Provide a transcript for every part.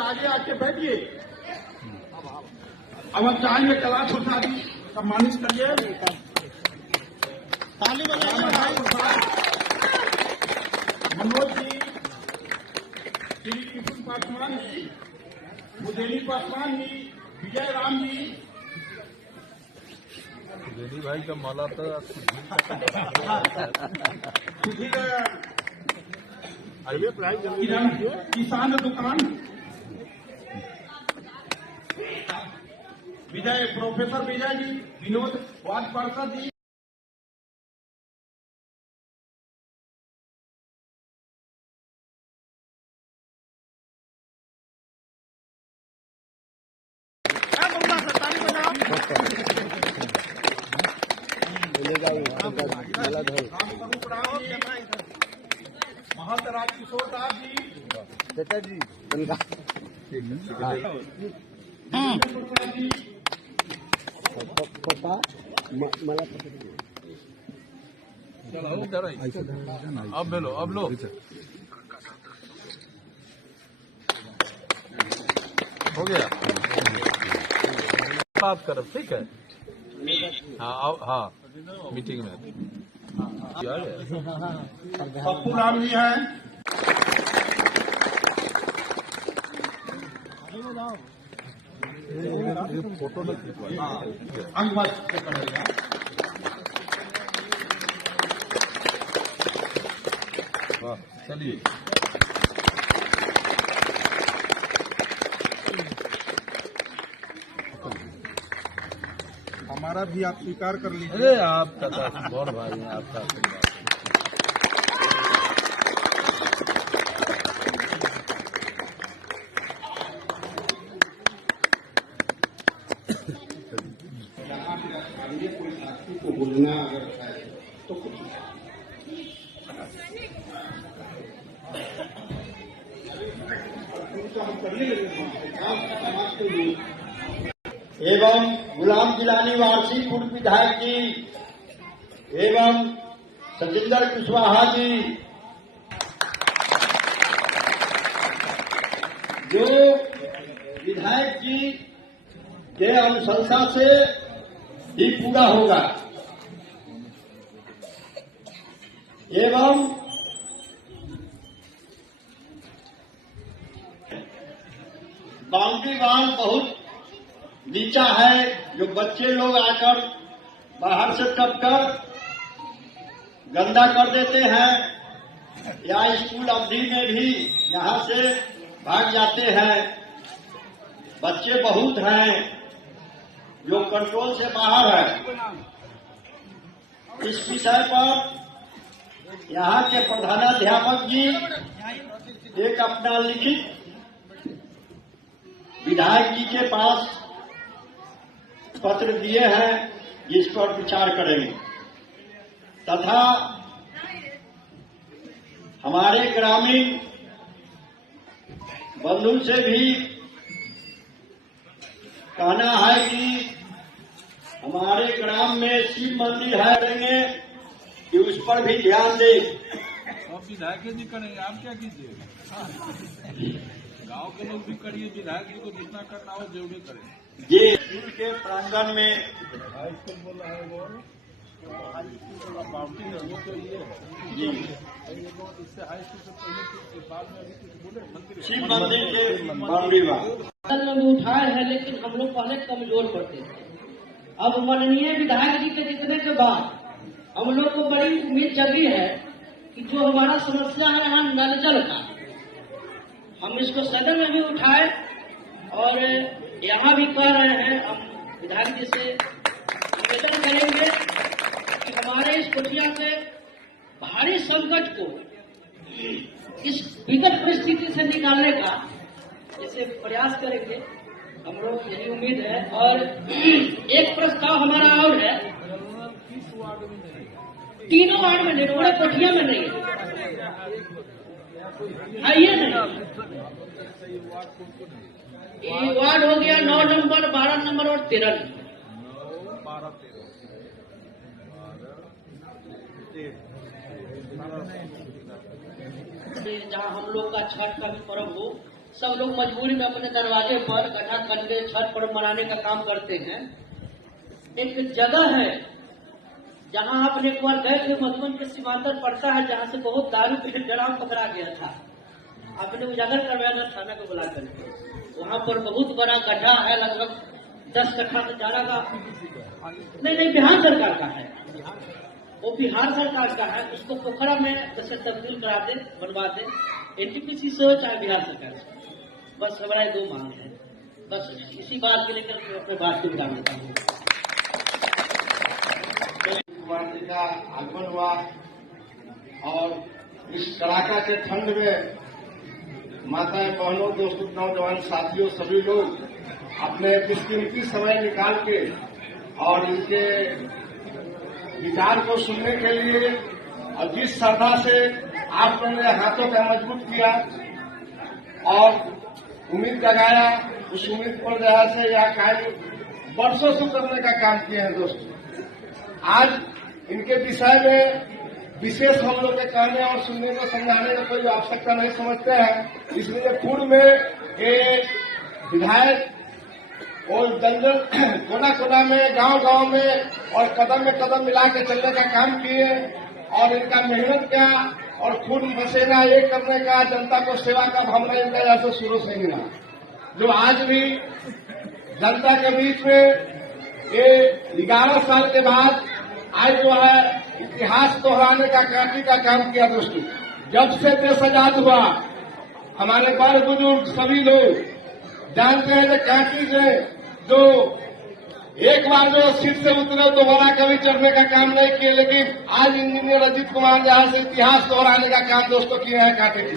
आगे आके बैठिए। अब हम चाहेंगे कैलाश प्रसाद जी सम्मानित करिए। ताली बजाइए। मनोज जी, श्री किशुन पासवान जी, मुदेली पासवान जी, विजय राम जी। मुदेली भाई का माला तो किसान दुकान विजय, प्रोफेसर विजय जी, विनोद वार्ड पार्षद जी। महंत राज किशोर दास जी, चाचा जी मला अब लो, अब लो। हो गया, बात करो, ठीक है। हाँ हाँ, मीटिंग में पप्पू राम जी हैं। फोटो न खींचवाइए। अंगमत से करेगा। वाह, चलिए। हमारा भी आप स्वीकार कर लीजिए। अरे आपका तो बहुत भाई है आपका। कोई साथी को बोलना अगर है तो कुछ एवं गुलाम गिलानी वारसी पूर्व विधायक जी एवं सचिंदर कुशवाहा जी, जो विधायक जी के अनुशंसा से ही पूरा होगा, एवं बाउंड्री वाल बहुत नीचा है, जो बच्चे लोग आकर बाहर से टपकर गंदा कर देते हैं या स्कूल अवधि में भी यहाँ से भाग जाते हैं। बच्चे बहुत हैं जो कंट्रोल से बाहर है। इस विषय पर यहाँ के प्रधानाध्यापक जी एक अपना लिखित विधायक जी के पास पत्र दिए हैं, जिस पर विचार करेंगे, तथा हमारे ग्रामीण बंधु से भी कहना है कि हमारे ग्राम में शिव मंदिर है, देंगे कि उस पर भी ध्यान दें। अब विधायक जी करेंगे, आप क्या कीजिए? गांव के लोग भी करिए, विधायक जी को जितना करना हो जरूर करें। ये स्कूल के प्रांगण में हाई स्कूल बोल रहा है वो, हाई स्कूल का बाउंड्री है वो तो ये है जी इससे हाई स्कूल से पहले बाद में अभी कुछ बोले मंदिर शिव मंदिर के बाउंड्री वाल लोग उठाए हैं, लेकिन हम लोग पहले कमजोर पड़ते थे। अब माननीय विधायक जी के जीतने के बाद हम लोग को बड़ी उम्मीद जगी है कि जो हमारा समस्या है यहाँ नल जल का, हम इसको सदन में भी उठाए और यहाँ भी कह रहे हैं। हम विधायक जी से निवेदन करेंगे कि हमारे इस कुटिया के भारी संकट को, इस विकट परिस्थिति से निकालने का जैसे प्रयास करेंगे, हम लोग यही उम्मीद है। और एक प्रस्ताव हमारा और है, तीनों वार्ड में नहीं, पूरे कोठिया में नहीं आइए नहीं। ये वार्ड हो गया 9 नंबर, 12 नंबर और 13 नंबर। जहाँ हम लोग का छठ का भी पर्व हो, सब लोग मजबूरी में अपने दरवाजे पर गड्ढा करके छठ पर्व मनाने का काम करते हैं। एक जगह है जहां आप एक बार गए थे, मधुबन के सीमांतर पड़ता है, जहां से बहुत दारू के ड्राम पकड़ा गया था। आपने उजागर करवाया था थाना को बुला करके। वहां पर बहुत बड़ा गड्ढा है, लगभग 10 कट्ठा से ज्यादा का। नहीं, बिहार सरकार का है, वो बिहार सरकार का है। उसको पोखरा में जैसे तब्दील करा दे, बनवा दे, एनटीपीसी से हो चाहे बिहार सरकार से। बस हमारा 2 मांग है, बस इसी बात के लेकर मैं अपने बात को बता देता हूँ। कुमार जी का आगमन हुआ और इस कड़ाका के ठंड में माताएं, बहनों, दोस्तों, नौजवान साथियों, सभी लोग अपने किस्मती समय निकाल के और इनके विचार को सुनने के लिए और जिस श्रद्धा से आप लोगों ने हाथों का मजबूत किया और उम्मीद जगाया, उस उम्मीद पर जहाँ से यह कार्य वर्षों से करने का काम किए हैं। दोस्तों, आज इनके विषय में विशेष हम लोग के कहने और सुनने को समझाने की कोई आवश्यकता नहीं समझते हैं। इसलिए पूर्व में ये विधायक और जंगल कोना कोना में, गांव गांव में और कदम में कदम मिला के चलने का काम किए और इनका मेहनत का और खून पसीना एक करने का, जनता को सेवा का भावना इनका जैसे शुरू से ही रहा, जो आज भी जनता के बीच में ये 11 साल के बाद आज जो है इतिहास दोहराने का कांटी का काम किया। दोस्तों, जब से देश आजाद हुआ, हमारे बड़े बुजुर्ग सभी लोग जानते हैं कि कांटी से जो एक बार जो सीट से उतरे दोबारा कभी चढ़ने का काम नहीं किए, लेकिन आज इंजीनियर अजीत कुमार जहां से इतिहास दोहराने का काम दोस्तों किए हैं कांटे जी।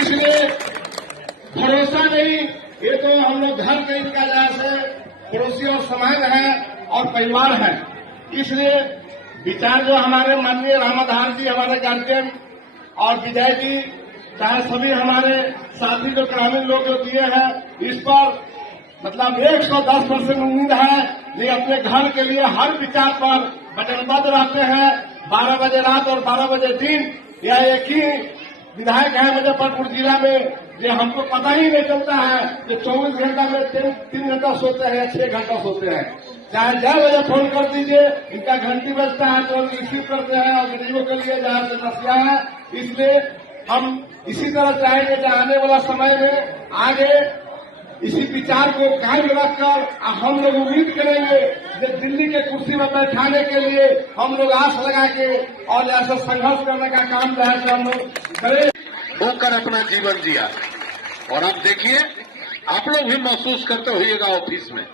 इसलिए भरोसा नहीं, ये तो हम लोग घर के इनका जहां से पड़ोसी और समाज है और परिवार है। इसलिए विचार जो हमारे माननीय रामाधार जी, हमारे गार्जियन और विजय जी, चाहे सभी हमारे साथी जो ग्रामीण लोग जो दिए हैं, इस पर मतलब 110% उम्मीद है। ये अपने घर के लिए हर विचार पर वचनबद्ध रहते हैं। 12 बजे रात और 12 बजे दिन। यह एक ही विधायक है मुजफ्फरपुर जिला में, जो हमको पता ही नहीं चलता है कि 24 घंटा में 3 घंटा सोते हैं या 6 घंटा सोते हैं। चाहे जब बजे फोन कर दीजिए, इनका घंटी बजता है तो रिसीव करते हैं और गरीबों के लिए जहां समस्या है। इसलिए हम इसी तरह चाहेंगे कि आने वाला समय में आगे इसी विचार को कायम रखकर हम लोग उम्मीद करेंगे कि दिल्ली के कुर्सी में बैठाने के लिए हम लोग आस लगा के और ऐसा संघर्ष करने का काम जो है हम लोग करें। होकर अपना जीवन जिया। और अब देखिए, आप लोग भी महसूस करते होइएगा ऑफिस में,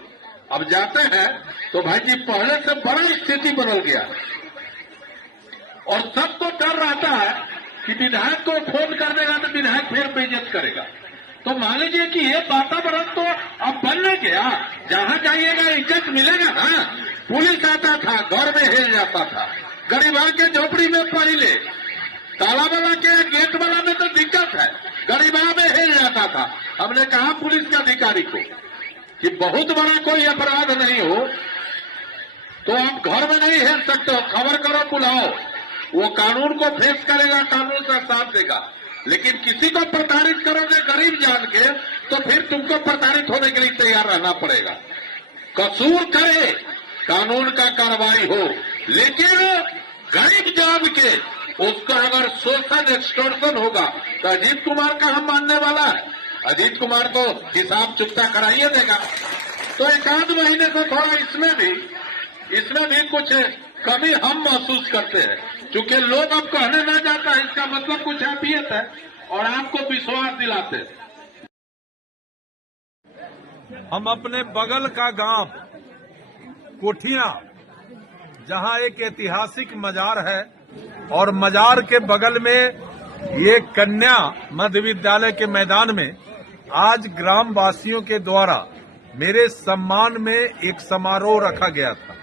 अब जाते हैं तो भाई जी पहले से बड़ा स्थिति बदल गया और सबको डर रहता है कि विधायक को फोन कर देगा तो विधायक फिर बेइज्जत करेगा। तो मान लीजिए कि ये वातावरण तो अब बन नहीं गया, जहां जाइएगा इज्जत मिलेगा ना। पुलिस आता था, घर में हिल जाता था, गरीबा के झोपड़ी में पड़ी ले, ताला वाला के गेट वाला में तो दिक्कत है, गरीबा में हिल जाता था। हमने कहा पुलिस के अधिकारी को कि बहुत बड़ा कोई अपराध नहीं हो तो आप घर में नहीं हिल सकते हो, खबर करो, बुलाओ, वो कानून को फेस करेगा, कानून का साथ देगा। लेकिन किसी को प्रताड़ित करोगे गरीब जान के, तो फिर तुमको प्रताड़ित होने के लिए तैयार रहना पड़ेगा। कसूर करे, कानून का कार्रवाई हो, लेकिन गरीब जान के उसका अगर शोषण एक्सटॉर्शन होगा तो अजीत कुमार का हम मानने वाला है। अजीत कुमार तो हिसाब चुकता कराइए देगा। तो 1 महीने से थोड़ा इसमें भी कुछ कमी हम महसूस करते हैं, क्योंकि लोग अब कहने ना जाता है, इसका मतलब कुछ हैसियत है और आपको विश्वास दिलाते हैं। हम अपने बगल का गांव कोठिया, जहां एक ऐतिहासिक मजार है और मजार के बगल में ये कन्या मध्य विद्यालय के मैदान में आज ग्राम वासियों के द्वारा मेरे सम्मान में एक समारोह रखा गया था।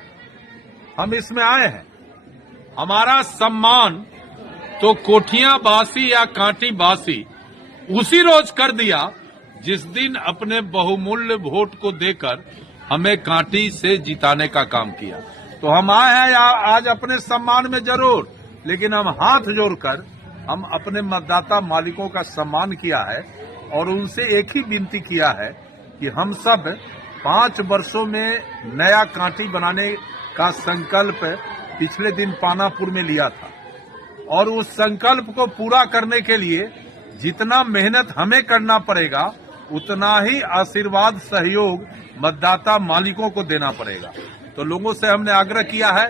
हम इसमें आए हैं, हमारा सम्मान तो कोठिया बासी या कांटी बासी उसी रोज कर दिया जिस दिन अपने बहुमूल्य वोट को देकर हमें कांटी से जिताने का काम किया। तो हम आए हैं आज अपने सम्मान में जरूर, लेकिन हम हाथ जोड़कर हम अपने मतदाता मालिकों का सम्मान किया है और उनसे एक ही विनती किया है कि हम सब 5 वर्षों में नया कांटी बनाने का संकल्प पिछले दिन पानापुर में लिया था और उस संकल्प को पूरा करने के लिए जितना मेहनत हमें करना पड़ेगा उतना ही आशीर्वाद सहयोग मतदाता मालिकों को देना पड़ेगा। तो लोगों से हमने आग्रह किया है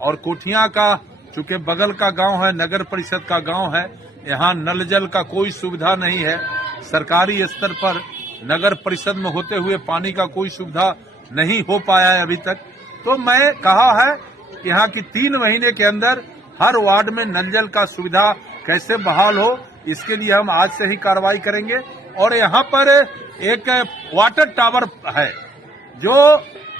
और कोठिया का चूंकि बगल का गांव है, नगर परिषद का गांव है, यहाँ नल जल का कोई सुविधा नहीं है। सरकारी स्तर पर नगर परिषद में होते हुए पानी का कोई सुविधा नहीं हो पाया है अभी तक। तो मैं कहा है कि यहाँ की 3 महीने के अंदर हर वार्ड में नल जल का सुविधा कैसे बहाल हो, इसके लिए हम आज से ही कार्रवाई करेंगे। और यहाँ पर एक वाटर टावर है जो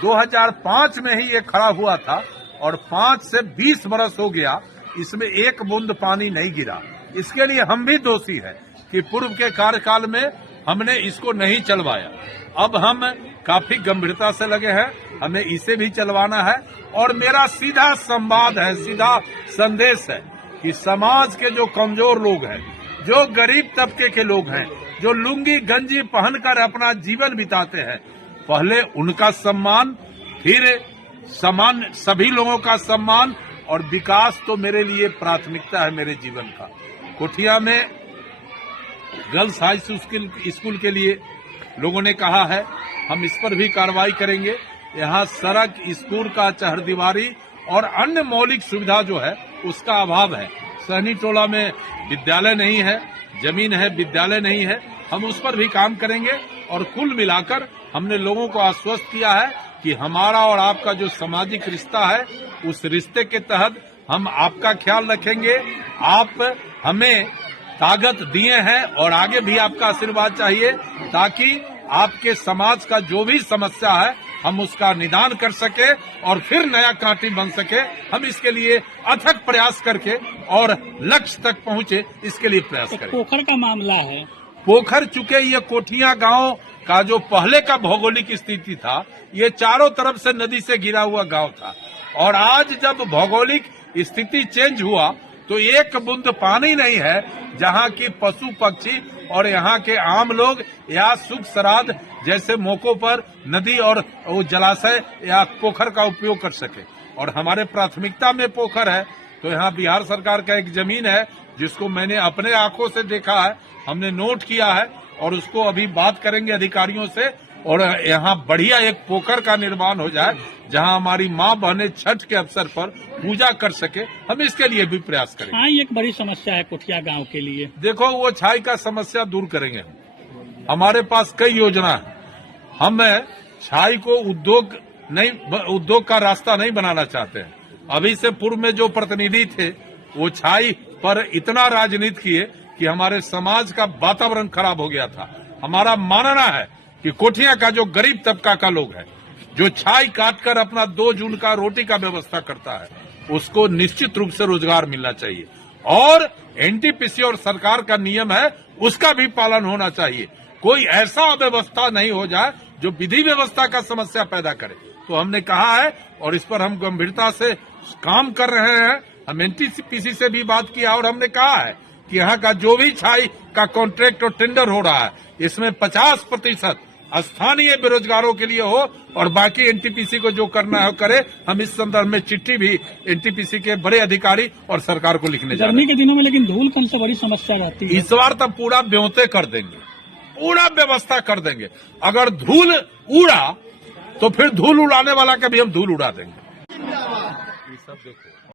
2005 में ही ये खड़ा हुआ था और 5 से 20 बरस हो गया, इसमें एक बूंद पानी नहीं गिरा। इसके लिए हम भी दोषी हैं कि पूर्व के कार्यकाल में हमने इसको नहीं चलवाया। अब हम काफी गंभीरता से लगे हैं, हमें इसे भी चलवाना है। और मेरा सीधा संवाद है, सीधा संदेश है कि समाज के जो कमजोर लोग हैं, जो गरीब तबके के लोग हैं, जो लुंगी गंजी पहनकर अपना जीवन बिताते हैं, पहले उनका सम्मान, फिर सभी लोगों का सम्मान और विकास तो मेरे लिए प्राथमिकता है मेरे जीवन का। कोठिया में गर्ल्स हाई स्कूल के लिए लोगों ने कहा है, हम इस पर भी कार्रवाई करेंगे। यहाँ सड़क, स्कूल का चहरदीवारी और अन्य मौलिक सुविधा जो है उसका अभाव है। सहनी टोला में विद्यालय नहीं है, जमीन है, विद्यालय नहीं है। हम उस पर भी काम करेंगे और कुल मिलाकर हमने लोगों को आश्वस्त किया है कि हमारा और आपका जो सामाजिक रिश्ता है उस रिश्ते के तहत हम आपका ख्याल रखेंगे। आप हमें ताकत दिए हैं और आगे भी आपका आशीर्वाद चाहिए ताकि आपके समाज का जो भी समस्या है हम उसका निदान कर सके और फिर नया कांटी बन सके। हम इसके लिए अथक प्रयास करके और लक्ष्य तक पहुंचे, इसके लिए प्रयास करें। पोखर का मामला है, पोखर चुके ये कोठिया गांव का जो पहले का भौगोलिक स्थिति था, ये चारों तरफ से नदी से घिरा हुआ गांव था और आज जब भौगोलिक स्थिति चेंज हुआ तो एक बूंद पानी नहीं है जहां की पशु पक्षी और यहाँ के आम लोग या सुख श्राद्ध जैसे मौकों पर नदी और वो जलाशय या पोखर का उपयोग कर सके। और हमारे प्राथमिकता में पोखर है। तो यहाँ बिहार सरकार का एक जमीन है जिसको मैंने अपने आंखों से देखा है, हमने नोट किया है और उसको अभी बात करेंगे अधिकारियों से और यहाँ बढ़िया एक पोखर का निर्माण हो जाए जहाँ हमारी माँ बहनें छठ के अवसर पर पूजा कर सके। हम इसके लिए भी प्रयास करेंगे। हाँ, एक बड़ी समस्या है कोठिया गांव के लिए। देखो, वो छाई का समस्या दूर करेंगे। हमारे पास कई योजना है। हम छाई को उद्योग का रास्ता नहीं बनाना चाहते हैं। अभी से पूर्व में जो प्रतिनिधि थे वो छाई पर इतना राजनीति किए कि हमारे समाज का वातावरण खराब हो गया था। हमारा मानना है कि कोठिया का जो गरीब तबका का लोग है, जो छाई काटकर अपना 2 जून का रोटी का व्यवस्था करता है, उसको निश्चित रूप से रोजगार मिलना चाहिए और एनटीपीसी और सरकार का नियम है उसका भी पालन होना चाहिए। कोई ऐसा अव्यवस्था नहीं हो जाए जो विधि व्यवस्था का समस्या पैदा करे। तो हमने कहा है और इस पर हम गंभीरता से काम कर रहे हैं। हम एनटीपीसी से भी बात किया और हमने कहा है कि यहाँ का जो भी छाई का कॉन्ट्रैक्ट और टेंडर हो रहा है इसमें 50% स्थानीय बेरोजगारों के लिए हो और बाकी एनटीपीसी को जो करना है करे। हम इस संदर्भ में चिट्ठी भी एनटीपीसी के बड़े अधिकारी और सरकार को लिखने जा रहे हैं। गर्मी के दिनों में लेकिन धूल कम से बड़ी समस्या रहती है। इस बार तब पूरा ब्योते कर देंगे, पूरा व्यवस्था कर देंगे। अगर धूल उड़ा तो फिर धूल उड़ाने वाला का भी हम धूल उड़ा देंगे। ये सब देखो।